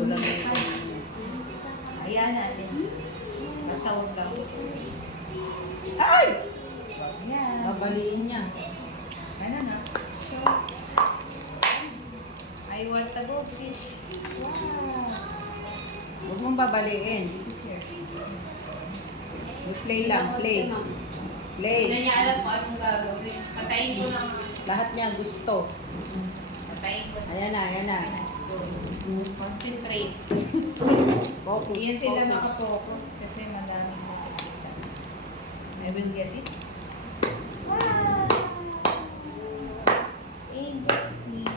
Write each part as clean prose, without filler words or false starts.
Sulat na. Ayan natin. Basta huwag lang. Ay! Ayan. Babaliin niya. Ano na? I want to go fish. Wow. Huwag mong babaliin. This is here. Play lang, play. Play. Hindi niya alam kung anong gagawin. Patayin ko lang. Lahat niya gusto. Patayin ko. Ayan na, ayan na. Concentrate. Focus, Iyan sila focus. makafocus kasi madaming makikita. I will get it. Wow! Angel fish.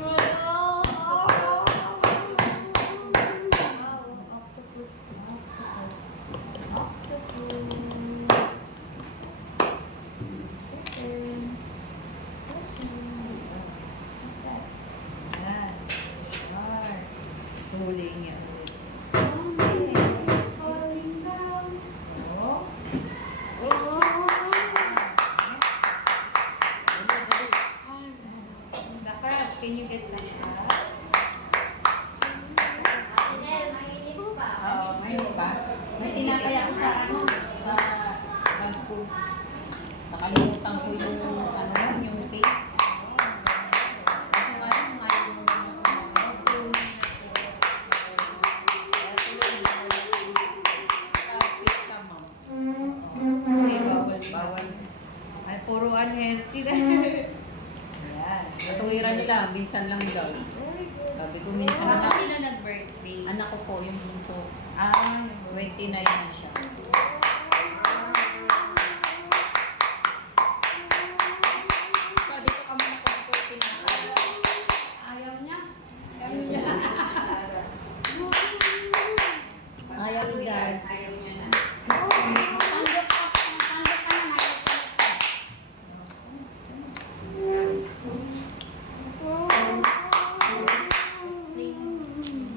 Wow, octopus. Octopus. Octopus. What's that? Yan. Shark. Gusto huliin niya. Oh. The crab. Can you get the crab? Oo, ngayon pa. May tinapay ako sa ano, sa bag ko. Nakalimutan ko yung ano, yung cake. Kasi nga rin, ngayon mo na kaya tuloy na cake ka, ma'am. Hindi, bawal. Bawal. Ay, puro unhealthy na. Ayan. Katuwiran nila, minsan lang daw. Sabi ko minsan Baka lang. sino nag-birthday? Anak ko po, yung bunso. Ah, 29 na siya. So, dito kami nakukuha na. ayaw niya. Ayaw niya. Ayaw niya. Ayaw niya na. Let's clean.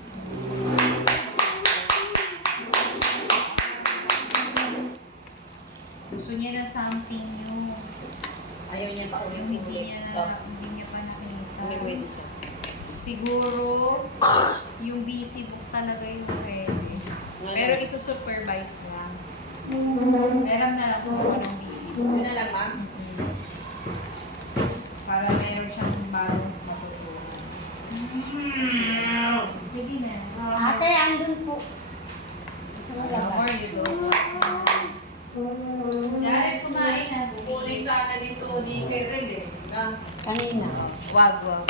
Gusto niya na something new. Ayaw niya pa ulit. Hindi niya pa May nakita. pwede siya. Siguro, yung busy book talaga yung pwede. Pero isusupervise lang. Meron na lang kung ano ng busy book. Yun na lang, ma'am. Para meron siyang bagong matutunan. Sige na. Ate, andun po. More you go. Jared, kumain na. Kukunin sana dito ni Kerel eh. Na, Kanina. Wag, wag.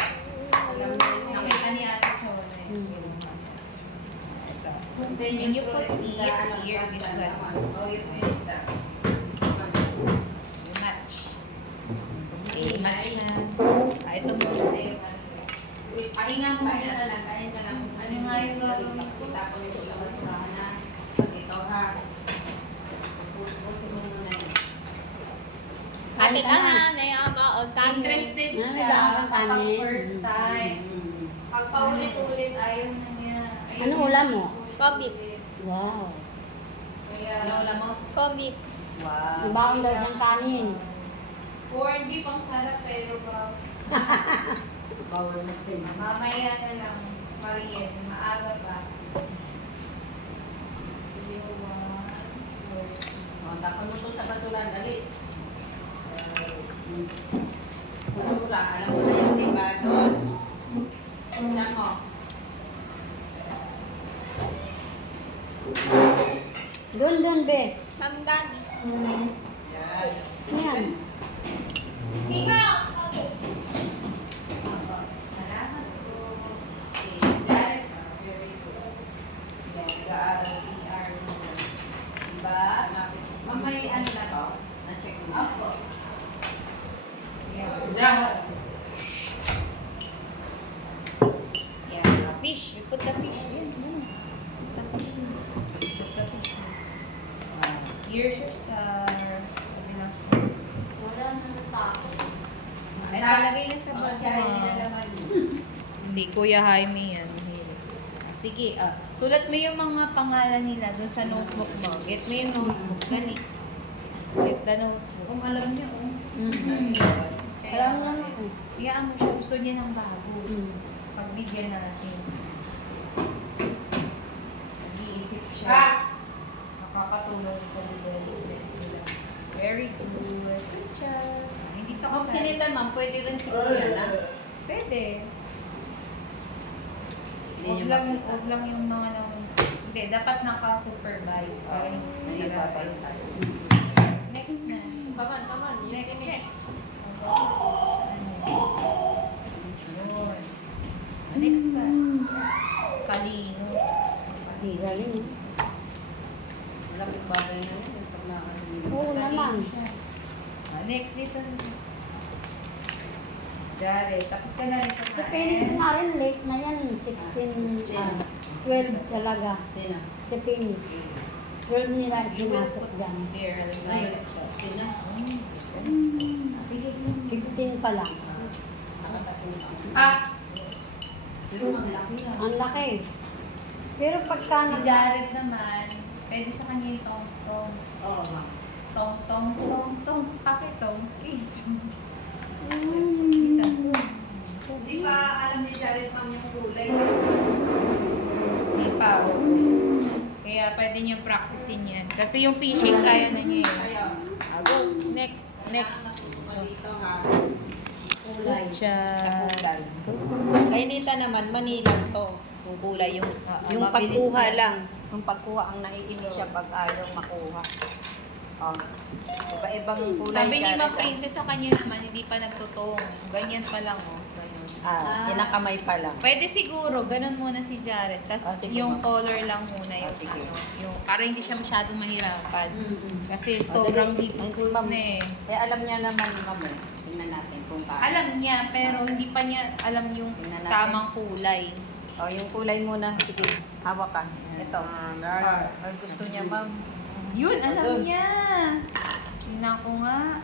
alam niya Nakita ni Ate Chona eh. And you put it here, this one. Oh, you finish that. You match. Okay, match na. Ito mo kasi. Pahinga mo Kain na na. lang, kain na lang. Ano nga yung gagawin ko? Tapos ito sa basurahan na. Ito ha. Pusin mo muna yun. Ate ka nga, may ako. Interested Ano siya ba ang kapag kanin? first time. Pag paulit-ulit, ayaw na niya. Ayaw Ano niya ulam mo? paulit-ulit. Wow. Kaya, Ano alam mo? Comic. Wow. Ibang daw siyang kanin. corned beef ang sarap pero Bawal na din. mamaya na lang, Mariel, maaga pa. Sige, O, tapon mo to sa basura, dali. Basura, alam mo na yun, diba? Doon. Saan mo? Doon, be. Mamdan. Yan. Yan. Salamat po. Okay, Jared, very good. Yan, nag-aaral si Arno. Diba? Mamay, ano na to? Na-check mo. Apo. Yan. Yeah, fish. We put the fish in. Put the fish in. Put the fish in. Here's your star. Kabilang star. Wala na tao. Ay, talagay na sa Siya rin yung basa. nalaman. Si Kuya Jaime yan. Sige, sulat mo yung mga pangalan nila doon sa notebook mo. Get mo yung notebook. Dali. Get the notebook. Kung alam niya, oh. Mm-hmm. Okay? Kaya nga naman. Iyaan mo siya. Gusto niya ng bago. Hmm. Pagbigyan natin. Nag-iisip siya. Nakakatulong sa development nila. Very good. Good job. Hindi ka Kung kasali. sinita ma'am, pwede rin siguro yan na. Pwede. Hindi Huwag niya lang, makita. huwag lang yung mga hindi, dapat naka-supervise para hindi Hindi sila. babantay. Next na. Kaman, kaman. Next, next. Yun. Next pa. Kalino. Di galing. Malaking bagay na yun. Yung pag nakakalimutan. Oo naman. Next dito. Jare, tapos ka na rin Sa Phoenix nga rin, late na yan. 16, 12 talaga. Sino? Sa Phoenix. 12 nila ginasok dyan. There. Ayun, sino? Sige. 15 pa lang. Nakatakin lang. Pero ang laki na. Ang laki. Pero pagka Si Jared naman, pwede sa kanya yung tongs-tongs. Oo, ma'am. Tongs-tongs. Bakit tongs? Mm. Hindi pa alam ni Jared ma'am yung kulay. Hindi pa. Kaya pwede niya practicein yan. Kasi yung fishing kaya na niya eh. Kaya, Go. Next. dito ha. Kulay. Sa kulay. Kay Nita naman, Manilang to. Yung kulay, yung mabilis pagkuha yan. lang. Yung pagkuha ang naiinis siya pag ayaw makuha. Oh. Iba-ibang kulay. Sabi ni Jared, Ma'am ah. Princess sa kanya naman, hindi pa nagtutong. Ganyan pa lang oh. Ganyan. Kinakamay pa lang. Pwede siguro, ganun muna si Jared. Tapos Sige, yung ma'am. color lang muna yung Sige. yung, para hindi siya masyadong mahirapan. Mm-mm. Kasi sobrang Dali. difficult Ma'am. na eh. Kaya alam niya naman, ma'am. Tingnan natin kung paano. Alam niya, pero hindi pa niya alam yung Tingnan natin. tamang kulay. Oh, yung kulay muna. Sige, hawak ka. Ito. Star. Ay, gusto niya, ma'am. Yun, alam Doon. niya. Tingnan ko nga.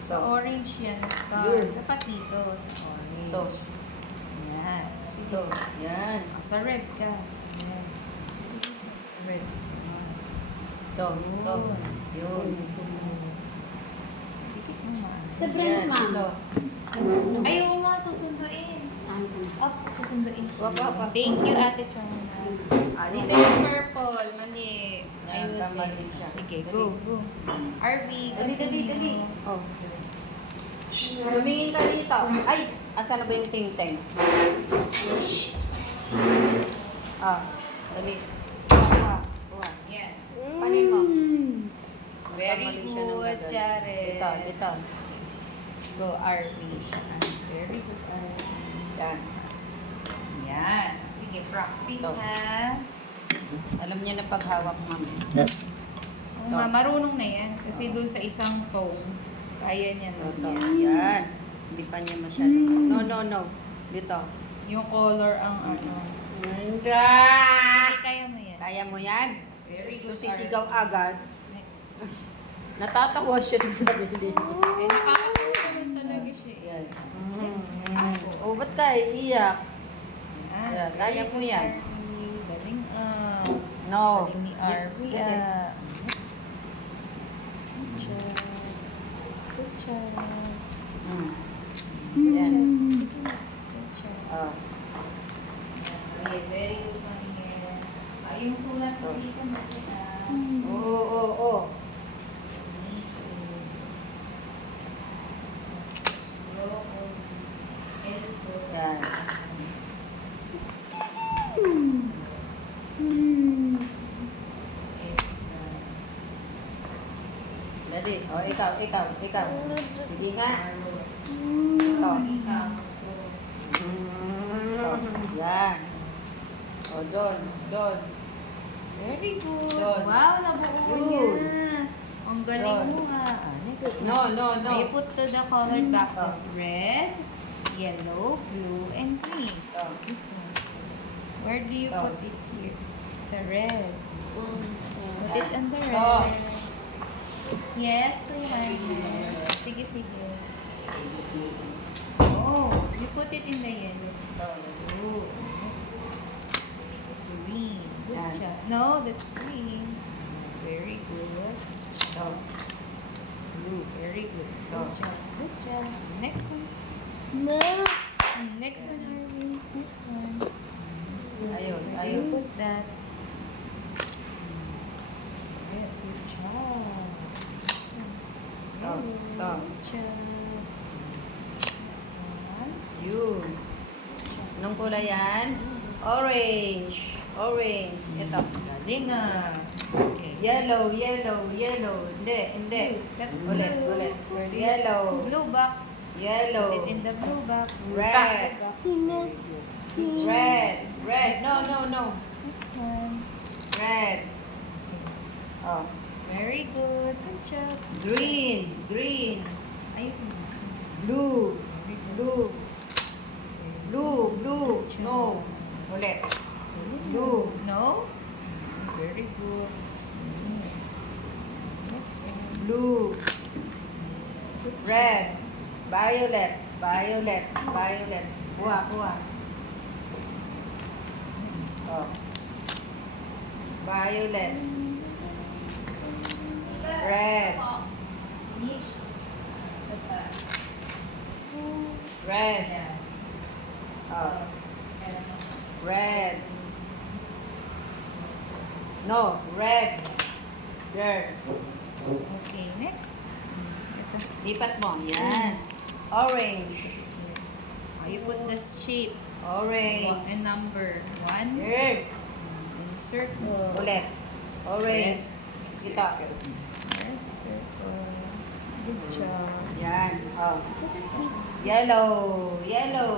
Sa Ito. orange yan, star. Yun. Dapat dito, sa orange. Ito. Yan. Sige. Ito. Yan. Sa red ka. Sa red. Sa red. Ito. Ito. Yun. Dikit mo nga. Sa brand, Yan. ma'am. Ito. Ayaw nga, susunduin. Up, susunduin. Wag. Thank you, Ate Chona. Dito yung purple. Mali. Yan, Ayusin. mali siya. Sige, go. RV. Dali. Oh. Lumingin ka dito. Ay! Asa na ba yung ting-ting? Dali. Kuha. Yan. Panin mo. Very Mali siya ng good, gagawin. Jared. Dito. Go, RV. Very good, RV. Yan. Yan. Sige, practice Ito. ha. Alam niya na paghawak, ma'am. Oo nga, marunong na yan. Kasi doon sa isang tone, kaya niya na Ito. yan. Yan. Hindi pa niya masyado. No. Dito. Yung color ang ano. Hindi. Kaya mo yan. Kaya mo yan? Very Kung good. sisigaw agad, Next. natatawa siya sa sarili. Eh, nakakatulong talaga siya. eh. Yan. Next. Ako. O, ba't ka iiyak? Yan. Yan, kaya mo yan. Galing No. Galing ni RV. Yan. Next. Good job. Good job. Yan. Sige na. Good job. Oh. Okay, very good money here. Yung sulat ko dito makita. Oo. Yan. Dali. O, ikaw. Sige nga. Ito. Yan. O, doon. Very good. Doon. Wow, nabuo mo Yun. niya. Ang galing Doon. mo ha. Next. No. You put to the colored boxes red, yellow, blue, and green. Ito. This one. Where do you Ito. put it here? Sa red. Put it on the Ito. red. Yes, Leonardo. Sige. Oh, you put it in the yellow. Oh, next. Green. Good Yan. job. No, that's green. Very good. Ito. Blue. Very good. Ito. Good job. Good job. Next one. Next one, Harvey. Next one. Next one. Ayos, Where do ayos. you put that? Yeah, good job. Next one. Oh, oh. Good job. Next one. Yun. Anong kulay yan? Orange. Orange. Ito. Galing ah. Okay. Yellow, yellow, yellow. Hindi, hindi. That's Ulit, blue. ulit. Where do you- Yellow. Blue box. Yellow. Put it in the blue box. Red. Very good. Red. Red. No, no, no. Next one. Red. Oh. Very good. Good job. Green. Green. Ayusin mo. Blue. Blue. Blue. Blue. No. Ulit. Blue. No? Very good. Next one. Blue. Red. Violet. Violet. Violet. Kuha, kuha. Oh. Violet. Red. Red. Oh. Red. No, red. There. Okay, next. Ito. Lipat mo. Yan. Orange. You put the shape Orange. and number. 1 Here. in circle. Ulit. Orange. Red Dito. Red circle. Good job. Yan. Oh. Yellow. Yellow.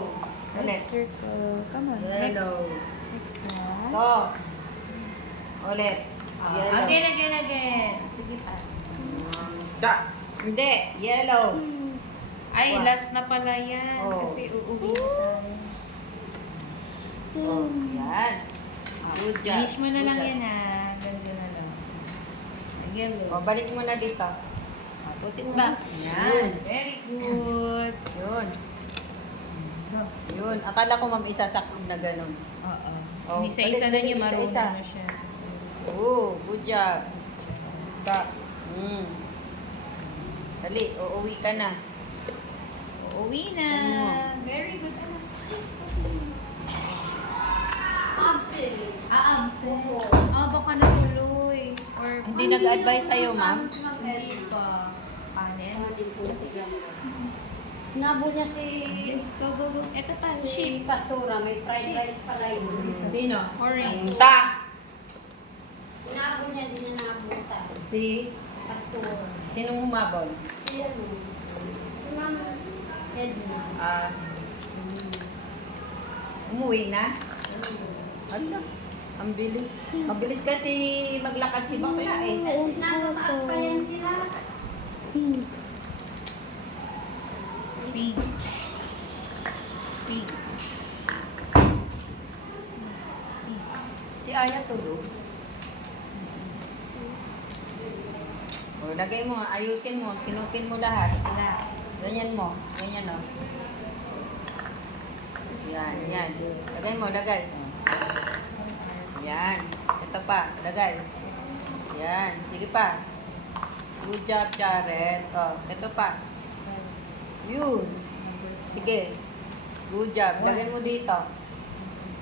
Red Ulit. circle. Come on. Yellow. Next one. To. Ulit. Ah, Yellow. again. Sige pa. Hindi. Yellow. Ay, Wow. last na pala yan. Oh. Kasi uuwi na tayo. Oh. Yan. Good job. Finish mo na Good lang job. yan ha. Ganito na lang. Yellow. O, balik mo na dito. Put it back. Yan. Very good. Yun. Yun. Akala ko ma'am isasakog na ganun. Oo. Oh, Isa-isa na balik, niya, balik, marunong isa-isa. na siya. Oo, good job. Dali, uuwi ka na. Uuwi na. Ano? Very good. Ano? Absent. Absent. Baka natuloy. Or Hindi nag-advise sa'yo, ma'am? Hindi pa. Panen? Nabo niya si Go, go, go. Ito pa. si Sheep. Pastora, may fried rice pala yun. Sino? Orange. Inabo niya, din na nabuta. Si? Pastor. Sinong humabol? Si ano? Si Ma'am Edna. Ah, umuwi na? Ala, ang bilis. Mabilis kasi maglakad si bakla eh. Nasa taas pa yan sila. Pink. Pink. Si Aya tulog. O, lagay mo, ayusin mo, sinupin mo lahat. Wala. Ganyan mo, ganyan o. Yan, yan. Lagay mo, lagay. Yan. Ito pa, lagay. Yan. Sige pa. Good job, Jared. O, ito pa. Yun. Sige. Good job. Lagay mo dito.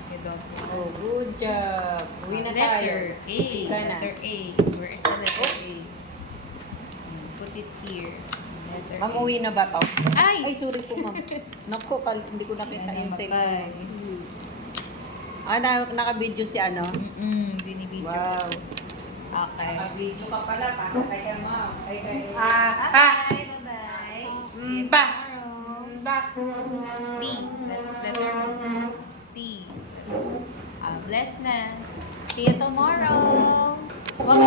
Ito. Oh, good job. Uwi na tayo. Letter A. Uwi ka na. Letter A. Where is the letter A? Put it here. Letter Ma'am, A. uwi na ba to? Ay! Ay, sorry po, ma'am. Naku, hindi ko nakita yung Namatay. cellphone. Naka-video si ano? Binibidyo. Wow. Okay. Naka-video ka pala. Pasakay ka, ma'am. Ay, Bye. Bye-bye. See you tomorrow. B. Letter C. Bless na. See you tomorrow. Huwag